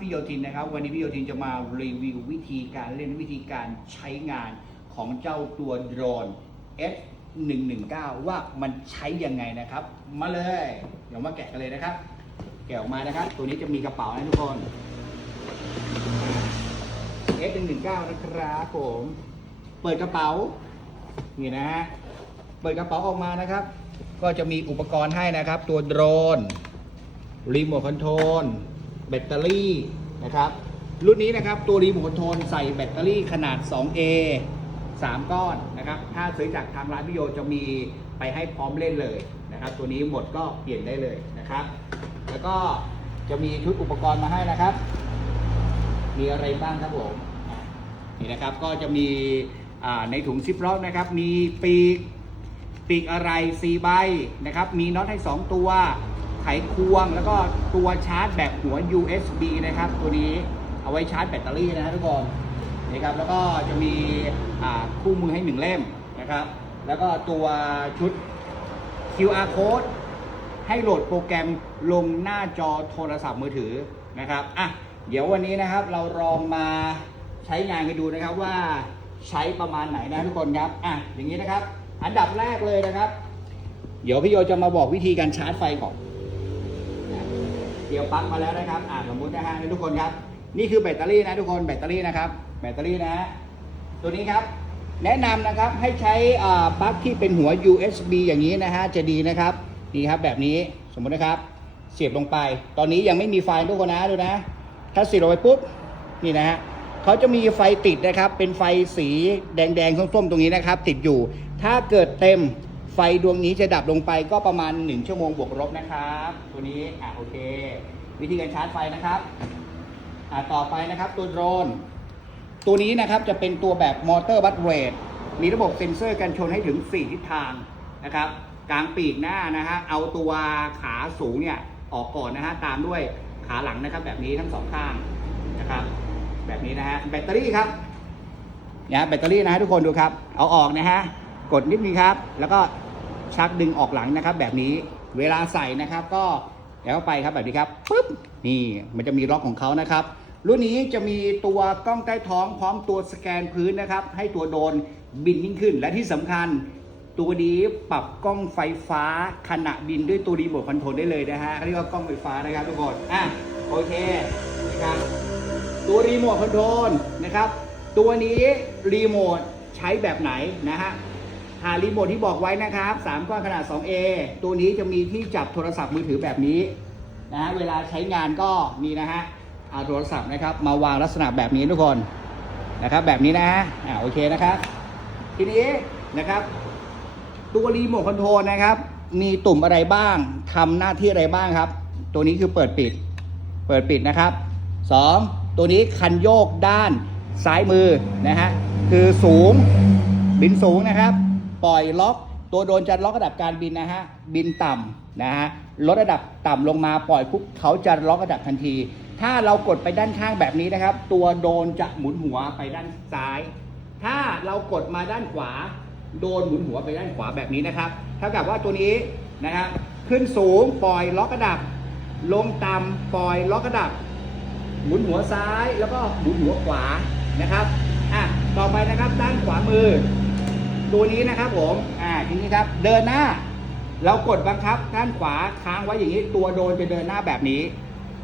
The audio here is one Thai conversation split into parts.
พี่โยทินนะครับ วันนี้พี่โยทินจะมารีวิววิธีการเล่นวิธีการใช้งานของเจ้าตัวโดรน S119 ว่ามันใช้ยังไงนะครับ มาเลย เดี๋ยวมาแกะกันเลยนะครับ แกะออกมานะครับ ตัวนี้จะมีกระเป๋านะทุกคน S119 นะครับผม เปิดกระเป๋า นี่นะฮะ เปิดกระเป๋าออกมานะครับ ก็จะมีอุปกรณ์ให้นะครับ ตัวโดรน รีโมทคอนโทรล แบตเตอรี่นะครับรุ่นนี้นะครับตัวรีโมทโทรลใส่แบตเตอรี่ขนาด 2A 3 ก้อนนะครับถ้าซื้อจากทางร้านพิโยจะมีไปให้พร้อมเล่นเลยนะครับตัวนี้หมดก็เปลี่ยนได้เลยนะครับ แล้วก็จะมีชุดอุปกรณ์มาให้นะครับ มีอะไรบ้างครับผมนี่นะครับก็จะมีในถุงซิปล็อกนะครับ มีปีกปีกอะไร4ใบนะครับ มีน็อตให้ 2 ตัว ไขควง แล้วก็ตัวชาร์จแบบหัว USB นะครับ ตัวนี้เอาไว้ชาร์จแบตเตอรี่นะฮะทุกคนนะครับแล้วก็จะมีคู่มือให้1เล่มนะครับ แล้วก็ตัวชุด QR code ให้โหลดโปรแกรมลงหน้าจอโทรศัพท์มือถือนะครับอะเดี๋ยววันนี้นะครับเราลองมาใช้งานกันดูนะครับว่าใช้ประมาณไหนนะทุกคนครับอะอย่างนี้นะครับ อันดับแรกเลยนะครับ เดี๋ยวพี่โยจะมาบอกวิธีการชาร์จไฟก่อน เดี๋ยวปลั๊กมาแล้วนะครับอะสมมตินะฮะทุกคนครับ นี่คือแบตเตอรี่นะทุกคนแบตเตอรี่นะครับ แบตเตอรี่นะฮะตัวนี้ครับ แนะนำนะครับให้ใช้ปลั๊กที่เป็นหัว USB อย่างนี้นะฮะจะดีนะครับนี่ครับแบบนี้สมมตินะครับ เสียบลงไป ตอนนี้ยังไม่มีไฟทุกคนนะดูนะ ถ้าเสียบลงไปปุ๊บนี่นะฮะเขาจะมีไฟติดนะครับ เป็นไฟสีแดงๆส้มๆตรงนี้นะครับ ติดอยู่ ถ้าเกิดเต็ม ไฟดวงนี้จะดับลงไปก็ประมาณ 1 ชั่วโมงบวกลบนะครับ ตัวนี้อะโอเค วิธีการชาร์จไฟนะครับอะต่อไปนะครับตัวโดรน ตัวนี้นะครับจะเป็นตัวแบบมอเตอร์บัตเรทมีระบบเซ็นเซอร์กันชนให้ถึง 4 ทิศทางนะครับ กลางปีกหน้านะฮะเอาตัวขาสูงเนี่ยออกก่อนนะฮะตามด้วยขาหลังนะครับแบบนี้ทั้งสองข้างนะครับ แบบนี้นะฮะแบตเตอรี่ครับเนี่ยแบตเตอรี่นะฮะทุกคนดูครับ เอาออกนะฮะ กดนิดนึงครับ แล้วก็ชักดึงออกหลังนะครับ แบบนี้เวลาใส่นะครับ ก็เดี๋ยวไปครับแบบนี้ครับปึ๊บนี่มันจะมีล็อกของเขานะครับ รุ่นนี้จะมีตัวกล้องใต้ท้องพร้อมตัวสแกนพื้นนะครับ ให้ตัวโดนบินยิ่งขึ้น และที่สำคัญ ตัวนี้ปรับกล้องไฟฟ้าขณะบินด้วยตัวรีโมทคอนโทรลได้เลยนะฮะเรียกว่ากล้องไฟฟ้านะครับทุกคนอะโอเคนะครับตัวรีโมทคอนโทรลนะครับ ตัวนี้รีโมทใช้แบบไหนนะฮะ หารีโมทที่บอกไว้นะครับ3ก้อนขนาด 2A ตัวนี้จะมีที่จับโทรศัพท์มือถือแบบนี้นะฮะเวลาใช้งานก็นี่นะฮะเอาโทรศัพท์นะครับ มาวางลักษณะแบบนี้ทุกคนนะครับ แบบนี้นะฮะอ่าโอเคนะครับ ทีนี้นะครับตัวรีโมทคอนโทรลนะครับ มีตุ่มอะไรบ้างทำหน้าที่อะไรบ้างครับ ตัวนี้คือเปิดปิด เปิดปิดนะครับ 2. ตัวนี้คันโยกด้านซ้ายมือนะฮะคือสูงบินสูงนะครับ ปล่อยล็อก ตัวโดนจะล็อกระดับการบินนะฮะบินต่ำนะฮะลดระดับต่ำลงมาปล่อยปุ๊บเขาจะล็อกระดับทันที ถ้าเรากดไปด้านข้างแบบนี้นะครับ ตัวโดนจะหมุนหัวไปด้านซ้าย ถ้าเรากดมาด้านขวา โดนหมุนหัวไปด้านขวาแบบนี้นะครับเท่ากับว่าตัวนี้นะครับขึ้นสูงปล่อยล็อกระดับ ลงต่ำปล่อยล็อกระดับ หมุนหัวซ้ายแล้วก็หมุนหัวขวานะครับอะต่อไปนะครับด้านขวามือ ตัวนี้นะครับผม อ่า ทีนี้ครับ เดินหน้า เรากดบังคับด้านขวาค้างไว้อย่างนี้ ตัวโดนจะเดินหน้าแบบนี้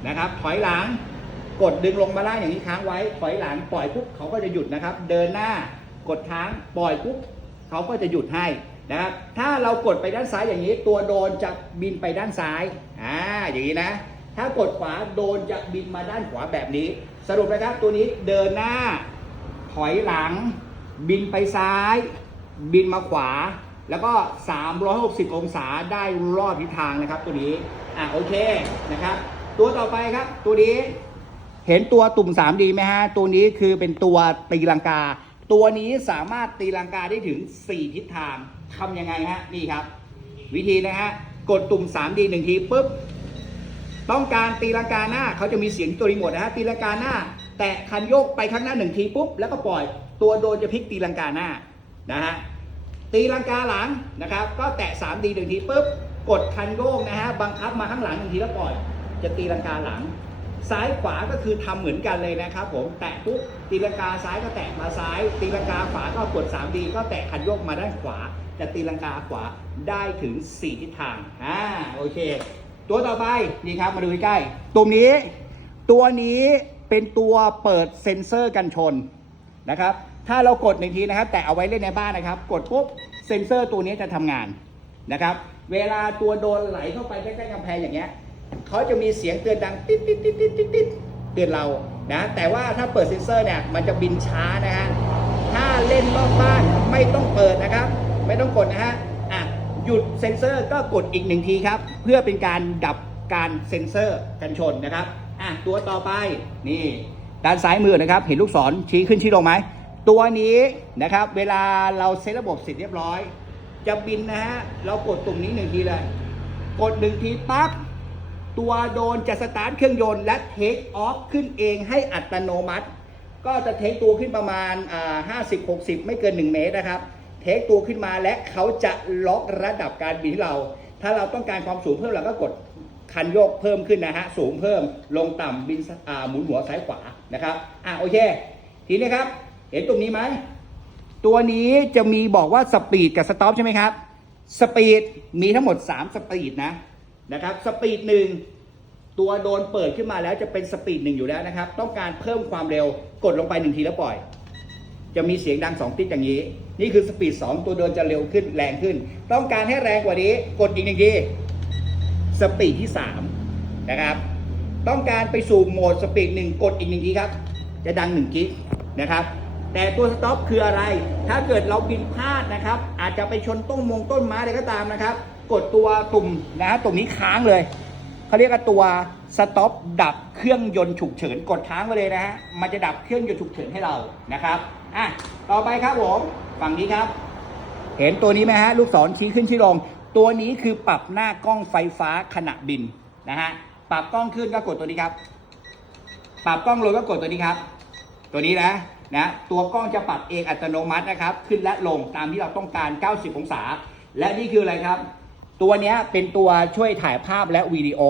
นะครับ ถอยหลัง กดดึงลงมาล่างอย่างนี้ค้างไว้ ถอยหลังปล่อยปุ๊บเขาก็จะหยุดนะครับ เดินหน้า กดค้าง ปล่อยปุ๊บเขาก็จะหยุดให้นะครับ ถ้าเรากดไปด้านซ้ายอย่างนี้ ตัวโดนจะบินไปด้านซ้าย อ่า อย่างนี้นะ ถ้ากดขวาโดนจะบินมาด้านขวาแบบนี้ สรุปนะครับตัวนี้เดินหน้า ถอยหลัง บินไปซ้าย บินมาขวา แล้วก็ 360 องศาได้รอบทิศทางนะครับ ตัวนี้ อะโอเคนะครับ ตัวต่อไปครับ ตัวนี้เห็นตัวตุ่ม 3D ไหมฮะ ตัวนี้คือเป็นตัวตีลังกา ตัวนี้สามารถตีลังกาได้ถึง 4 ทิศทางทำยังไงฮะ นี่ครับ วิธีนะฮะ กดตุ่ม 3D หนึ่งทีปุ๊บ ต้องการตีลังกาหน้าเขาจะมีเสียงตัวรีโมทนะฮะ ตีลังกาหน้า แตะคันโยกไปข้างหน้าหนึ่งทีปุ๊บ แล้วก็ปล่อย ตัวโดนจะพลิกตีลังกาหน้า นะฮะตีลังกาหลังนะครับ ก็แตะ 3D หนึ่งทีปุ๊บกดคันโยกนะฮะบังคับมาข้างหลังหนึ่งทีแล้วปล่อย จะตีลังกาหลัง ซ้ายขวาก็คือทำเหมือนกันเลยนะครับผมแตะปุ๊บตีลังกาซ้ายก็แตะมาซ้าย ตีลังกาขวาก็กด 3D ก็แตะคันโยกมาด้านขวา จะตีลังกาขวาได้ถึง 4 ทิศทางอ่าโอเค ตัวต่อไปนี่ครับมาดูใกล้ๆตรงนี้ ตัวนี้เป็นตัวเปิดเซ็นเซอร์กันชนนะครับ ถ้าเรากดหนึ่งทีนะครับ แต่เอาไว้เล่นในบ้านนะครับ กดปุ๊บเซ็นเซอร์ตัวนี้จะทำงานนะครับ เวลาตัวโดนไหลเข้าไปใกล้ๆกำแพงอย่างเงี้ยเขาจะมีเสียงเตือนดังติ๊ดติ๊ดติ๊ดติ๊ดติ๊ดติ๊ดเตือนเรานะแต่ว่าถ้าเปิดเซ็นเซอร์เนี่ยมันจะบินช้านะฮะถ้าเล่นรอบบ้านไม่ต้องเปิดนะครับ ไม่ต้องกดนะฮะอะหยุดเซ็นเซอร์ก็กดอีกหนึ่งทีครับ เพื่อเป็นการดับการเซ็นเซอร์กันชนนะครับอะตัวต่อไปนี่ด้านซ้ายมือนะครับ เห็นลูกศรชี้ขึ้นชี้ลงไหม ตัวนี้นะครับเวลาเราเซตระบบเสร็จเรียบร้อย จะบินนะฮะเรากดตุ่มนี้หนึ่งทีเลย กดหนึ่งทีปั๊บตัวโดนจะสตาร์ทเครื่องยนต์และเทคออฟขึ้นเองให้อัตโนมัติ ก็จะเทคตัวขึ้นประมาณห้าสิบหกสิบไม่เกิน 1 เมตรนะครับ เทคตัวขึ้นมาและเขาจะล็อกระดับการบินเรา ถ้าเราต้องการความสูงเพิ่มเราก็กดคันโยกเพิ่มขึ้นนะฮะสูงเพิ่มลงต่ำบินหมุนหัวซ้ายขวานะครับอะโอเค ทีนี้ครับ เห็นตรงนี้ไหม ตัวนี้จะมีบอกว่าสปีดกับสต็อปใช่ไหมครับ สปีดมีทั้งหมด 3 สปีดนะนะครับ สปีดหนึ่งตัวโดนเปิดขึ้นมาแล้วจะเป็นสปีดหนึ่งอยู่แล้วนะครับ ต้องการเพิ่มความเร็วกดลงไปหนึ่งทีแล้วปล่อย จะมีเสียงดัง2ติดอย่างนี้ นี่คือสปีด2ตัวโดนจะเร็วขึ้นแรงขึ้น ต้องการให้แรงกว่านี้ กดอีกหนึ่งทีสปีดที่3นะครับต้องการไปสู่โหมดสปีดหนึ่งกดอีกหนึ่งทีครับ จะดัง1กิกนะครับ แต่ตัวสต็อปคืออะไร ถ้าเกิดเราบินพลาดนะครับ อาจจะไปชนต้นมงต้นไม้อะไรก็ตามนะครับ กดตัวตุ่มนะฮะตุ่มนี้ค้างเลย เขาเรียกว่าตัวสต็อปดับเครื่องยนต์ฉุกเฉิน กดค้างไว้เลยนะฮะ มันจะดับเครื่องยนต์ฉุกเฉินให้เรา นะครับ อะ ต่อไปครับผม ฝั่งนี้ครับ เห็นตัวนี้ไหมฮะ ลูกศรชี้ขึ้นชี้ลง ตัวนี้คือปรับหน้ากล้องไฟฟ้าขณะบินนะฮะ ปรับกล้องขึ้นก็กดตัวนี้ครับ ปรับกล้องลงก็กดตัวนี้ครับ ตัวนี้นะ นะตัวกล้องจะปรับเองอัตโนมัตินะครับ ขึ้นและลงตามที่เราต้องการ 90 องศา และนี่คืออะไรครับ ตัวนี้เป็นตัวช่วยถ่ายภาพและวิดีโอ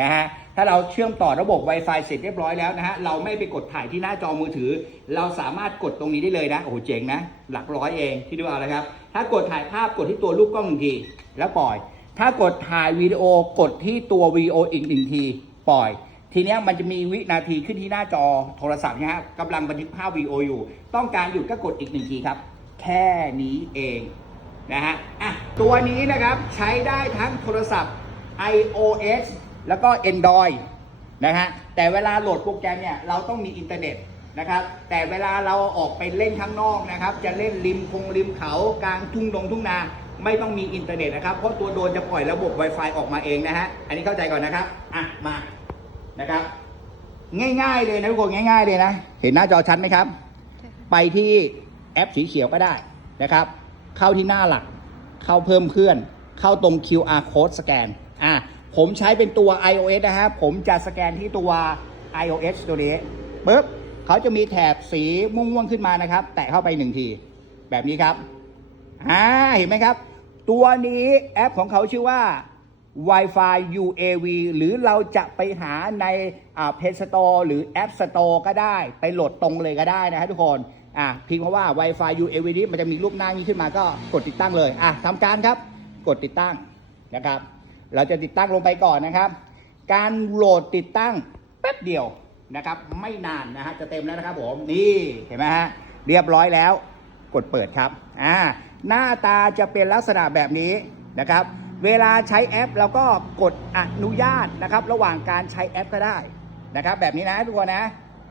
นะฮะถ้าเราเชื่อมต่อระบบ Wi-Fi เสร็จเรียบร้อยแล้วนะฮะเราไม่ไปกดถ่ายที่หน้าจอมือถือ เราสามารถกดตรงนี้ได้เลยนะโอ้โหเจ๋งนะ หลักร้อยเองที่ดูเอาเลยครับ ถ้ากดถ่ายภาพกดที่ตัวรูปกล้องหนึ่งที แล้วปล่อย ถ้ากดถ่ายวิดีโอกดที่ตัววิดีโออีกหนึ่งที ปล่อย ทีนี้มันจะมีวินาทีขึ้นที่หน้าจอโทรศัพท์นะฮะกำลังบันทึกภาพวีโออยู่ ต้องการหยุดก็กดอีกหนึ่งทีครับ แค่นี้เองนะฮะอะตัวนี้นะครับใช้ได้ทั้งโทรศัพท์ iOS แล้วก็ Android นะฮะแต่เวลาโหลดโปรแกรมเนี่ยเราต้องมีอินเทอร์เน็ตนะครับ แต่เวลาเราออกไปเล่นข้างนอกนะครับ จะเล่นริมคงริมเขากลางทุ่งดงทุ่งนาไม่ต้องมีอินเทอร์เน็ตนะครับ เพราะตัวโดรนจะปล่อยระบบ Wi-Fi ออกมาเองนะฮะ อันนี้เข้าใจก่อนนะครับ อะ มา นะครับ ง่ายๆเลยนะทุกคนง่าย ๆเลยนะ เห็นหน้าจอชัดไหมครับ ไปที่แอปสีเขียวก็ได้นะครับ เข้าที่หน้าหลัก เข้าเพิ่มเพื่อน เข้าตรง QR code สแกนอะผมใช้เป็นตัว iOS นะฮะผมจะสแกนที่ตัว iOS ตัวนี้ปุ๊บเขาจะมีแถบสีม่วงๆขึ้นมานะครับ แตะเข้าไปหนึ่งที แบบนี้ครับอ่าเห็นไหมครับ ตัวนี้แอปของเขาชื่อว่า Wi-Fi UAV หรือเราจะไปหาในอ่า Play Store หรือ App Store ก็ได้ ไปโหลดตรงเลยก็ได้นะฮะทุกคนอ่าพิมพ์คำว่า Wi-Fi UAV นี้มันจะมีรูปหน้านี้ขึ้นมาก็กดติดตั้งเลยอะทำการครับกดติดตั้งนะครับ เราจะติดตั้งลงไปก่อนนะครับ การโหลดติดตั้งแป๊บเดียวนะครับ ไม่นานนะฮะจะเต็มแล้วนะครับผมนี่เห็นไหมฮะเรียบร้อยแล้ว กดเปิดครับอ่าหน้าตาจะเป็นลักษณะแบบนี้นะครับ เวลาใช้แอปเราก็กดอนุญาตนะครับ ระหว่างการใช้แอปก็ได้นะครับ แบบนี้นะทุกคนนะ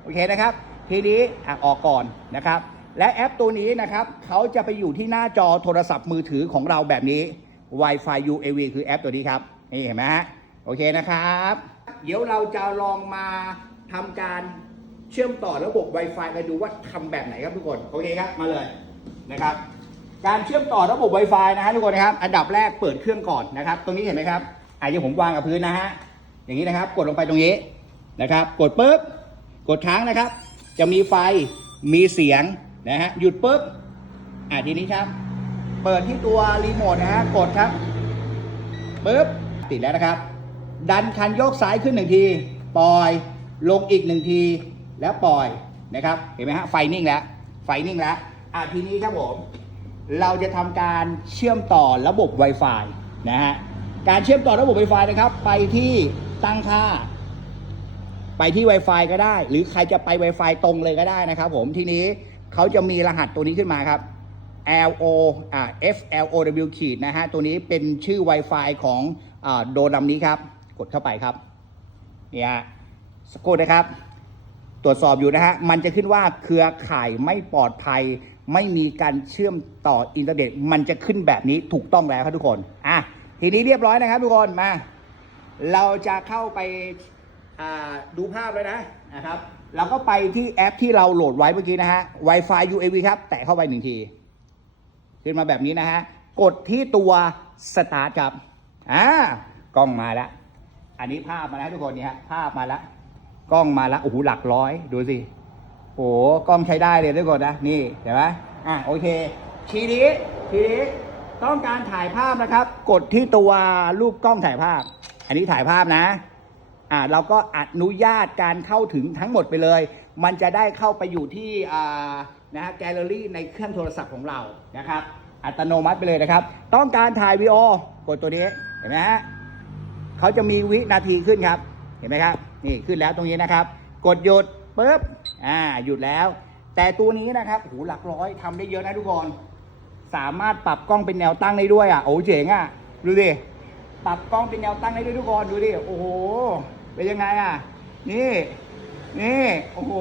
โอเคนะครับ ทีนี้อออกก่อนนะครับ และแอปตัวนี้นะครับเขาจะไปอยู่ที่หน้าจอโทรศัพท์มือถือของเราแบบนี้ Wi-Fi UAV คือแอปตัวนี้ครับนี่เห็นไหมฮะโอเคนะครับ เดี๋ยวเราจะลองมาทำการเชื่อมต่อระบบ Wi-Fi กันดูว่าทำแบบไหนครับทุกคน โอเคครับ มาเลยนะครับ การเชื่อมต่อระบบ Wi-Fi นะฮะทุกคนนะครับ อันดับแรกเปิดเครื่องก่อนนะครับ ตรงนี้เห็นไหมครับอะยังผมวางกับพื้นนะฮะ อย่างนี้นะครับ กดลงไปตรงนี้นะครับ กดปุ๊บ กดค้างนะครับ จะมีไฟ มีเสียงนะฮะ หยุดปุ๊บ อะทีนี้ครับ เปิดที่ตัวรีโมทนะฮะ กดครับปุ๊บ ติดแล้วนะครับ ดันคันโยกซ้ายขึ้นหนึ่งที ปล่อย ลงอีกหนึ่งที แล้วปล่อยนะครับ เห็นไหมฮะ ไฟนิ่งแล้ว ไฟนิ่งแล้ว อะทีนี้ครับผม เราจะทำการเชื่อมต่อระบบ Wi-Fi นะฮะ การเชื่อมต่อระบบ Wi-Fi นะครับ ไปที่ตั้งค่า ไปที่ Wi-Fi ก็ได้ หรือใครจะไป Wi-Fi ตรงเลยก็ได้นะครับผม ทีนี้เขาจะมีรหัสตัวนี้ขึ้นมาครับ L O อ่า F L O W ขีดนะฮะ ตัวนี้เป็นชื่อ Wi-Fi ของอ่าโดนลำนี้ครับ กดเข้าไปครับ เนี่ยสกูนะครับ ตรวจสอบอยู่นะฮะ มันจะขึ้นว่าเครือข่ายไม่ปลอดภัย ไม่มีการเชื่อมต่ออินเทอร์เน็ตมันจะขึ้นแบบนี้ถูกต้องแล้วครับทุกคน อะ ทีนี้เรียบร้อยนะครับทุกคน มา เราจะเข้าไปดูภาพเลยนะนะครับ เราก็ไปที่แอปที่เราโหลดไว้เมื่อกี้นะฮะ Wi-Fi UAV ครับ แตะเข้าไปหนึ่งที ขึ้นมาแบบนี้นะฮะ กดที่ตัวสตาร์ทครับ อ่ากล้องมาแล้ว อันนี้ภาพมาแล้วทุกคนเนี่ยฮะภาพมาแล้ว กล้องมาแล้ว โอ้โห หลักร้อย ดูสิ โอ้โหกล้องใช้ได้เลยทุกคนนะ นี่เห็นไหมอะโอเค ทีนี้ทีนี้ต้องการถ่ายภาพนะครับ กดที่ตัวรูปกล้องถ่ายภาพ อันนี้ถ่ายภาพนะ อ่าเราก็อนุญาตการเข้าถึงทั้งหมดไปเลย มันจะได้เข้าไปอยู่ที่อ่านะฮะแกลเลอรี่ในเครื่องโทรศัพท์ของเรานะครับ อัตโนมัติไปเลยนะครับ ต้องการถ่ายวีดีโอกดตัวนี้เห็นไหมฮะเขาจะมีวินาทีขึ้นครับ เห็นไหมครับ นี่ขึ้นแล้วตรงนี้นะครับ กดหยุด ปุ๊บอ่าหยุดแล้ว แต่ตัวนี้นะครับโหหลักร้อยทำได้เยอะนะทุกคนสามารถปรับกล้องเป็นแนวตั้งได้ด้วยอะโอ้เจ๋งอะดูดิปรับกล้องเป็นแนวตั้งได้ด้วยทุกคนดูดิโอ้โหเป็นยังไงอะนี่นี่โอ้โห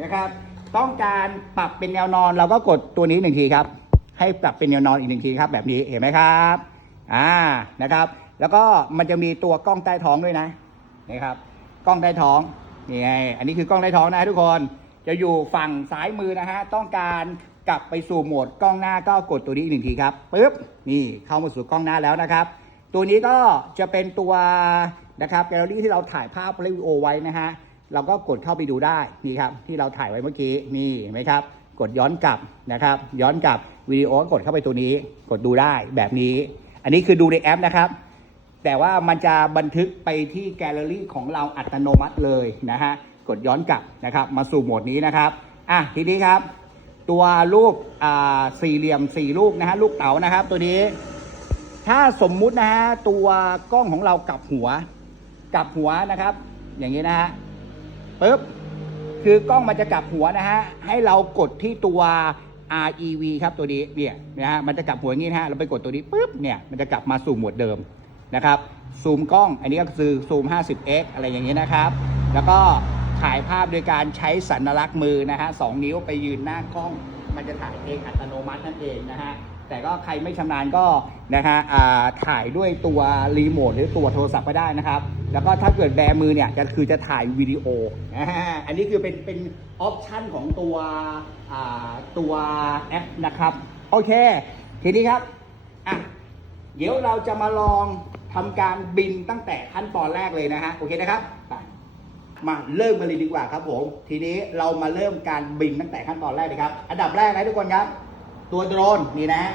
นะครับต้องการปรับเป็นแนวนอนเราก็กดตัวนี้หนึ่งทีครับ ให้ปรับเป็นแนวนอนอีกหนึ่งทีครับ แบบนี้เห็นไหมครับอ่านะครับ แล้วก็มันจะมีตัวกล้องใต้ท้องด้วยนะนะครับ กล้องใต้ท้อง นี่ไงอันนี้คือกล้องใต้ท้องนะทุกคน จะอยู่ฝั่งซ้ายมือนะฮะ ต้องการกลับไปสู่โหมดกล้องหน้าก็กดตัวนี้อีกหนึ่งทีครับปึ๊บนี่เข้ามาสู่กล้องหน้าแล้วนะครับ ตัวนี้ก็จะเป็นตัวนะครับแกลเลอรี่ที่เราถ่ายภาพและวิดีโอไว้นะฮะเราก็กดเข้าไปดูได้นี่ครับที่เราถ่ายไว้เมื่อกี้นี่เห็นไหมครับ กดย้อนกลับนะครับ ย้อนกลับวิดีโอกดเข้าไปตัวนี้ กดดูได้แบบนี้ อันนี้คือดูในแอปนะครับ แต่ว่ามันจะบันทึกไปที่แกลเลอรี่ของเราอัตโนมัติเลยนะฮะ กดย้อนกลับนะครับมาสู่โหมดนี้นะครับ อะทีนี้ครับ ตัวรูปอ่าสี่เหลี่ยมสี่ลูกนะฮะลูกเต๋านะครับ ตัวนี้ ถ้าสมมุตินะฮะตัวกล้องของเรากลับหัวกลับหัวนะครับ อย่างนี้นะฮะปึ๊บคือกล้องมันจะกลับหัวนะฮะให้เรากดที่ตัว REV ครับตัวนี้เนี่ยนะฮะมันจะกลับหัวอย่างนี้นะฮะเราไปกดตัวนี้ปุ๊บเนี่ยมันจะกลับมาสู่โหมดเดิม นะครับซูมกล้องอันนี้ก็คือซูม 50x อะไรอย่างนี้นะครับ แล้วก็ถ่ายภาพโดยการใช้สัญลักษณ์มือนะฮะสองนิ้วไปยืนหน้ากล้อง มันจะถ่ายเองอัตโนมัตินั่นเองนะฮะแต่ก็ใครไม่ชำนาญก็นะฮะถ่ายด้วยตัวรีโมทหรือตัวโทรศัพท์ก็ได้นะครับ แล้วก็ถ้าเกิดแบมือเนี่ยจะคือจะถ่ายวิดีโออันนี้คือเป็นเป็นออปชันของตัวตัวแอปนะครับ โอเค ทีนี้ครับอะเดี๋ยวเราจะมาลอง ทำการบินตั้งแต่ขั้นตอนแรกเลยนะฮะโอเคนะครับมาเริ่มกันเลยดีกว่าครับผม ทีนี้เรามาเริ่มการบินตั้งแต่ขั้นตอนแรกเลยครับ อันดับแรกนะทุกคนครับ ตัวโดรนนี่นะฮะ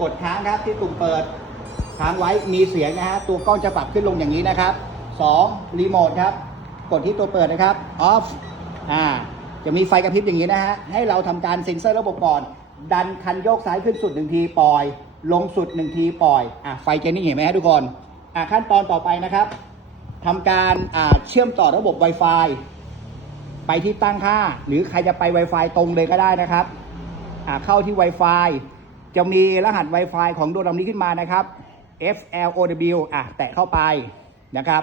กดค้างครับที่ปุ่มเปิดค้างไว้มีเสียงนะฮะตัวกล้องจะปรับขึ้นลงอย่างนี้นะครับสองรีโมทครับ กดที่ตัวเปิดนะครับ off อ่าจะมีไฟกระพริบอย่างนี้นะฮะให้เราทำการเซ็นเซอร์ระบบก่อน ดันคันโยกซ้ายขึ้นสุดหนึ่งทีปล่อย ลงสุดหนึ่งทีปล่อยอะไฟเจนี่เห็นไหมฮะทุกคนอะขั้นตอนต่อไปนะครับทำการอ่าเชื่อมต่อระบบ Wi-Fi ไปที่ตั้งค่า หรือใครจะไป Wi-Fi ตรงเลยก็ได้นะครับอ่าเข้าที่ Wi-Fi จะมีรหัส Wi-Fi ของโดรนลำนี้ขึ้นมานะครับ FLOW อะแตะเข้าไปนะครับ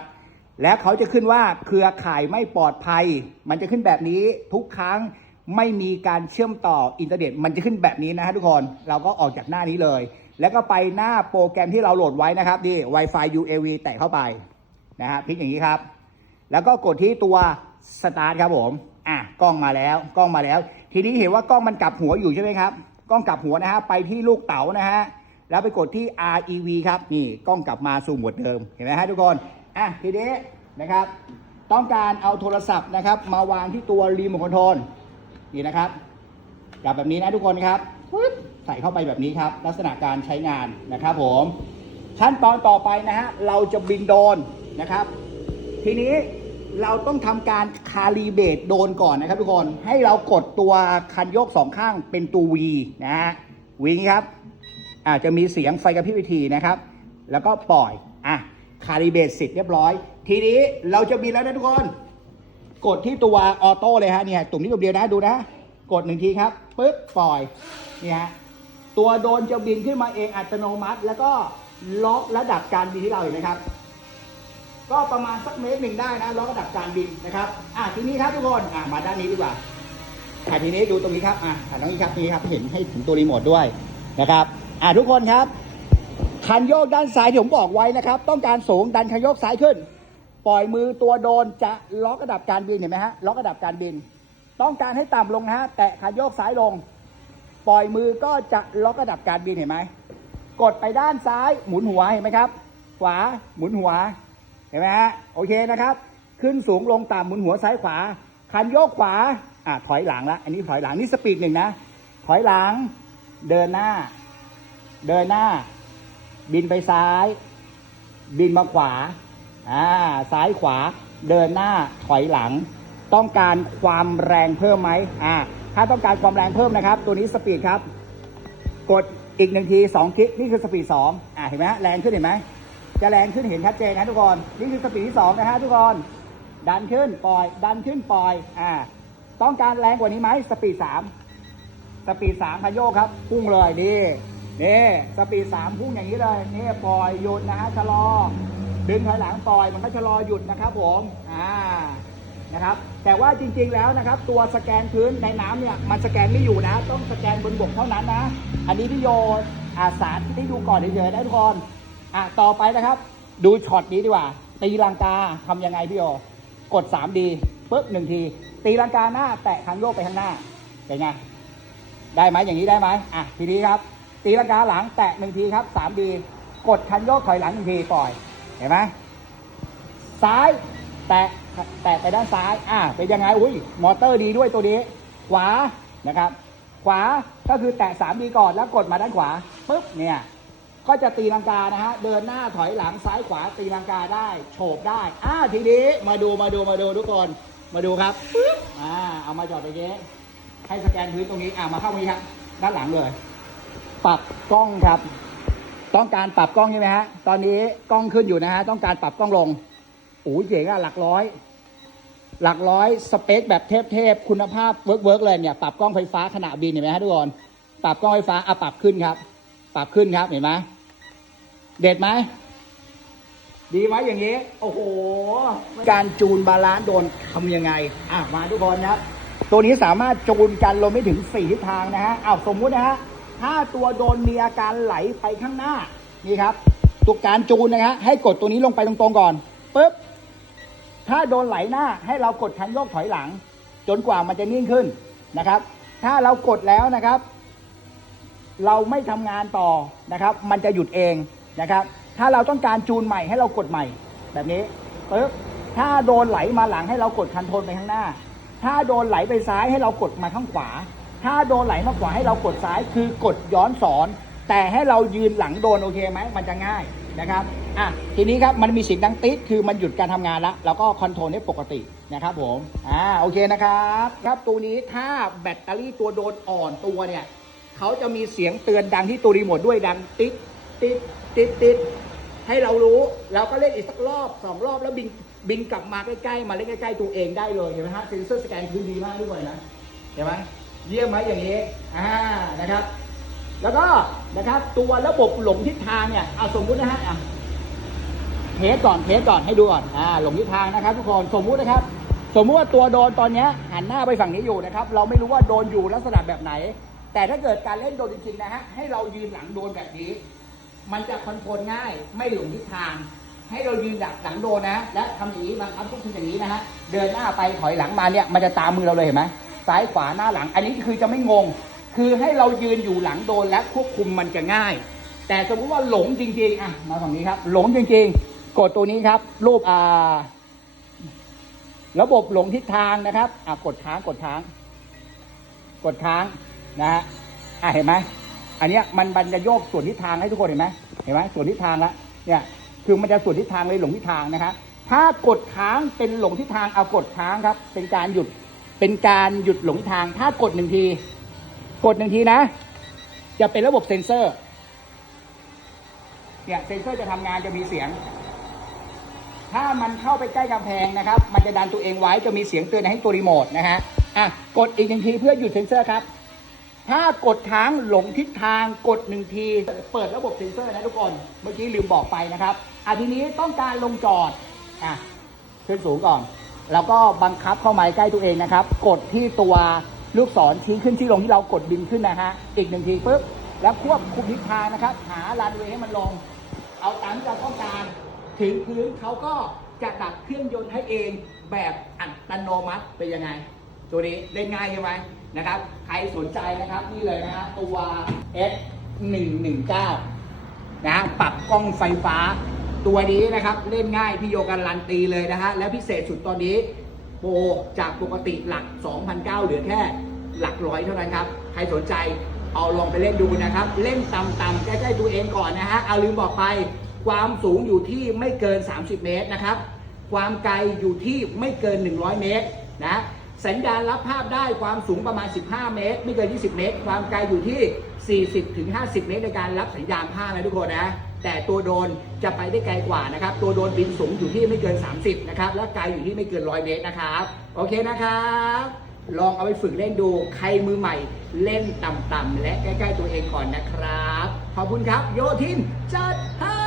แล้วเขาจะขึ้นว่าเครือข่ายไม่ปลอดภัย มันจะขึ้นแบบนี้ทุกครั้งไม่มีการเชื่อมต่ออินเทอร์เน็ต มันจะขึ้นแบบนี้นะฮะทุกคน เราก็ออกจากหน้านี้เลย แล้วก็ไปหน้าโปรแกรมที่เราโหลดไว้นะครับนี่ Wi-Fi UAV แตะเข้าไปนะฮะพลิกอย่างนี้ครับ แล้วก็กดที่ตัวสตาร์ทครับผมอะกล้องมาแล้วกล้องมาแล้ว ทีนี้เห็นว่ากล้องมันกลับหัวอยู่ใช่ไหมครับกล้องกลับหัวนะฮะไปที่ลูกเต๋านะฮะแล้วไปกดที่ REV ครับนี่กล้องกลับมาสู่หมดเดิมเห็นไหมฮะทุกคนอะทีนี้นะครับ ต้องการเอาโทรศัพท์นะครับ มาวางที่ตัวรีโมทคอนโทรลนี่นะครับจับแบบนี้นะทุกคนครับปึ๊บ ใส่เข้าไปแบบนี้ครับ ลักษณะการใช้งานนะครับผมขั้นตอนต่อไปนะฮะเราจะบินโดรนนะครับ ทีนี้เราต้องทำการคาลิเบตโดนก่อนนะครับทุกคนให้เรากดตัวคันโยกสองข้างเป็นตัว V นะฮะ V ครับอาจจะมีเสียงไฟกระพริบวิธีนะครับ แล้วก็ปล่อยอะคาลิเบรตเสร็จเรียบร้อย ทีนี้เราจะบินแล้วนะทุกคน กดที่ตัวออโต้เลยฮะเนี่ยตุ่มนี้ตุ่มเดียวนะดูนะ กดหนึ่งทีครับปึ๊บปล่อยนี่ฮะ ตัวโดนจะบินขึ้นมาเองอัตโนมัติ แล้วก็ล็อกระดับการบินที่เราเห็นไหมครับ ก็ประมาณสักเมตรหนึ่งได้นะล็อกระดับการบินนะครับอะทีนี้ครับทุกคนอะมาด้านนี้ดีกว่าอะทีนี้ดูตรงนี้ครับอะอะตรงนี้ครับนี่ครับเห็นให้ถึงตัวรีโมทด้วยนะครับอะทุกคนครับ คันโยกด้านซ้ายที่ผมบอกไว้นะครับ ต้องการสูงดันคันโยกซ้ายขึ้น ปล่อยมือตัวโดนจะล็อกระดับการบินเห็นไหมฮะล็อกระดับการบิน ต้องการให้ต่ำลงนะฮะแตะคันโยกซ้ายลง ปล่อยมือก็จะล็อกระดับการบินเห็นไหม กดไปด้านซ้ายหมุนหัวเห็นไหมครับ ขวาหมุนหัว เห็นไหมฮะ โอเคนะครับ ขึ้นสูงลงต่ำหมุนหัวซ้ายขวา คันโยกขวา อะถอยหลังละ อันนี้ถอยหลังนี่สปีดหนึ่งนะ ถอยหลัง เดินหน้า เดินหน้า บินไปซ้าย บินมาขวา อ่า ซ้ายขวา เดินหน้า ถอยหลัง ต้องการความแรงเพิ่มไหมอ่า ถ้าต้องการความแรงเพิ่มนะครับ ตัวนี้สปีดครับ กดอีกหนึ่งทีสองคลิกนี่คือสปีดสองอ่าเห็นไหมแรงขึ้นเห็นไหมจะแรงขึ้นเห็นชัดเจนนะทุกคน นี่คือสปีดที่สองนะฮะทุกคน ดันขึ้นปล่อย ดันขึ้นปล่อย อ่า ต้องการแรงกว่านี้ไหมสปีดสามสปีดสามพโยกครับ พุ่งเลยนี่นี่สปีดสามพุ่งอย่างนี้เลยนี่ปล่อยหยุดนะฮะชะลอ ดึงถอยหลังปล่อยมันก็ชะลอหยุดนะครับผม อ่า นะครับ แต่ว่าจริงๆแล้วนะครับ ตัวสแกนพื้นในน้ำเนี่ยมันสแกนไม่อยู่นะ ต้องสแกนบนบกเท่านั้นนะ อันนี้พี่โยอาสาที่ได้ดูก่อนเฉยๆนะทุกคนอะต่อไปนะครับ ดูช็อตนี้ดีกว่า ตีลังกาทำยังไงพี่โยกด 3D ปึ๊บหนึ่งที ตีลังกาหน้าแตะคันโยกไปข้างหน้าเป็นไงได้ไหมอย่างนี้ได้ไหมอะทีนี้ครับ ตีลังกาหลังแตะหนึ่งทีครับสามดีกดคันโยกถอยหลังหนึ่งทีปล่อยเห็นไหมซ้ายแตะ แตะไปด้านซ้าย อะเป็นยังไง อุ้ย มอเตอร์ดีด้วยตัวนี้ ขวา นะครับ ขวา ก็คือแตะสามดีก่อน แล้วกดมาด้านขวาปุ๊บ เนี่ย ก็จะตีลังกานะฮะ เดินหน้าถอยหลังซ้ายขวาตีลังกาได้ โฉบได้ อ่า ทีนี้ มาดู มาดู มาดูทุกคน มาดูครับ ปึ๊บ อ่า เอามาจอดไปเย้ให้สแกนพื้นตรงนี้ อ่า มาเข้าตรงนี้ครับ ด้านหลังเลย ปรับกล้องครับต้องการปรับกล้องใช่ไหมฮะ ตอนนี้กล้องขึ้นอยู่นะฮะ ต้องการปรับกล้องลงโอ้ยเจ๋งอะหลักร้อย หลักร้อยสเปคแบบเทพๆคุณภาพเวิร์กเวิร์กเลยเนี่ยปรับกล้องไฟฟ้าขณะบินเห็นไหมฮะทุกคนปรับกล้องไฟฟ้าอะปรับขึ้นครับ ปรับขึ้นครับเห็นไหมเด็ดไหมดีไหมอย่างนี้ โอ้โห การจูนบาลานซ์โดนทำยังไง อะ มาทุกคนครับ ตัวนี้สามารถจูนกันลมไม่ถึงสี่ทิศทางนะฮะอ้าวสมมุตินะฮะถ้าตัวโดนมีอาการไหลไปข้างหน้า นี่ครับ ตัวการจูนนะฮะให้กดตัวนี้ลงไปตรงๆก่อนปึ๊บ ถ้าโดนไหลหน้าให้เรากดคันโยกถอยหลัง จนกว่ามันจะนิ่งขึ้นนะครับ ถ้าเรากดแล้วนะครับ เราไม่ทำงานต่อนะครับ มันจะหยุดเองนะครับ ถ้าเราต้องการจูนใหม่ให้เรากดใหม่ แบบนี้ปึ๊บถ้าโดนไหลมาหลังให้เรากดคันโทนไปข้างหน้า ถ้าโดนไหลไปซ้ายให้เรากดมาข้างขวา ถ้าโดนไหลมาขวาให้เรากดซ้ายคือกดย้อนสอน แต่ให้เรายืนหลังโดนโอเคไหมมันจะง่าย นะครับอะทีนี้ครับมันมีเสียงดังติ๊ดคือมันหยุดการทำงานแล้วเราก็คอนโทรลได้ปกตินะครับผมอ่าโอเคนะครับครับตัวนี้ถ้าแบตเตอรี่ตัวโดนอ่อนตัวเนี่ยเขาจะมีเสียงเตือนดังที่ตัวรีโมทด้วยดังติ๊ดติ๊ดติ๊ดติ๊ดให้เรารู้เราก็เล่นอีกสักรอบสองรอบแล้วบินบินกลับมาใกล้ๆ มาเล่นใกล้ๆตัวเองได้เลยเห็นไหมฮะเซ็นเซอร์สแกนคือดีมากด้วยนะเห็นไหมเยี่ยมไหมอย่างนี้อ่านะครับ แล้วก็นะครับตัวระบบหลงทิศทางเนี่ยเอาสมมุตินะฮะเทสก่อนเทสก่อนให้ดูก่อนอ่าหลงทิศทางนะครับ ทุกคนสมมุตินะครับ สมมุติว่าตัวโดนตอนเนี้ยหันหน้าไปฝั่งนี้อยู่นะครับ เราไม่รู้ว่าโดนอยู่ลักษณะแบบไหน แต่ถ้าเกิดการเล่นโดนจริงๆนะฮะให้เรายืนหลังโดนแบบนี้ มันจะคอนโทรลง่ายไม่หลงทิศทาง ให้เรายืนดักหลังโดนนะ และทำอย่างนี้บางครั้งต้องทำอย่างนี้นะฮะเดินหน้าไปถอยหลังมาเนี่ยมันจะตามมือเราเลยเห็นไหมซ้ายขวาหน้าหลัง อันนี้คือจะไม่งง คือให้เรายืนอยู่หลังโดนและควบคุมมันจะง่าย แต่สมมติว่าหลงจริงๆอะมาฝั่งนี้ครับ หลงจริงๆ กดตัวนี้ครับ รูปอ่า ระบบหลงทิศทางนะครับอะกดค้างกดค้าง กดค้างนะฮะอะเห็นไหมอันเนี้ยมันมันจะโยกส่วนทิศทางให้ทุกคนเห็นไหมเห็นไหมส่วนทิศทางละเนี่ยคือมันจะส่วนทิศทางเลยหลงทิศทางนะครับถ้ากดค้างเป็นหลงทิศทางเอากดค้างครับ เป็นการหยุดเป็นการหยุดหลงทิศทางถ้ากดหนึ่งที กดหนึ่งทีนะ จะเป็นระบบเซ็นเซอร์ เนี่ยเซ็นเซอร์จะทำงานจะมีเสียง ถ้ามันเข้าไปใกล้กำแพงนะครับ มันจะดันตัวเองไว้จะมีเสียงเตือนให้ตัวรีโมทนะฮะอะกดอีกหนึ่งทีเพื่อหยุดเซ็นเซอร์ครับ ถ้ากดค้างหลงทิศทางกดหนึ่งที เปิดระบบเซ็นเซอร์นะทุกคน เมื่อกี้ลืมบอกไปนะครับอะทีนี้ต้องการลงจอดอะขึ้นสูงก่อน แล้วก็บังคับเข้ามาใกล้ตัวเองนะครับ กดที่ตัว ลูกศรชี้ขึ้นที่ลงที่เรากดบินขึ้นนะฮะ อีกหนึ่งทีปุ๊บ แล้วควบคุมทิศทางนะครับ หารันเวย์ให้มันลง เอาตามที่เราต้องการ ถึงพื้นเขาก็จะดับเครื่องยนต์ให้เองแบบอัตโนมัติเป็นยังไง ตัวนี้เล่นง่ายใช่ไหมนะครับ ใครสนใจนะครับนี่เลยนะฮะตัว S 1 1 9นะฮะปรับกล้องไฟฟ้า ตัวนี้นะครับเล่นง่ายพี่โยการันตีเลยนะฮะ และพิเศษสุดตอนนี้ โปรจากปกติหลัก2,009เหลือแค่หลักร้อยเท่านั้นครับ ใครสนใจเอาลองไปเล่นดูนะครับ เล่นต่ำๆใกล้ๆตัวเองก่อนนะฮะ เอาลืมบอกไป ความสูงอยู่ที่ไม่เกิน 30 เมตรนะครับ ความไกลอยู่ที่ไม่เกิน 100 เมตรนะ สัญญาณรับภาพได้ความสูงประมาณ 15 เมตร ไม่เกิน 20 เมตร ความไกลอยู่ที่ 40ถึง50 เมตรในการรับสัญญาณภาพนะทุกคนนะ แต่ตัวโดนจะไปได้ไกลกว่านะครับ ตัวโดนบินสูงอยู่ที่ไม่เกิน 30 นะครับ และไกลอยู่ที่ไม่เกิน 100 เมตรนะครับ โอเคนะครับ ลองเอาไปฝึกเล่นดู ใครมือใหม่ เล่นต่ำๆและใกล้ ๆ ตัวเองก่อนนะครับ ขอบคุณครับ โยทินจัดให้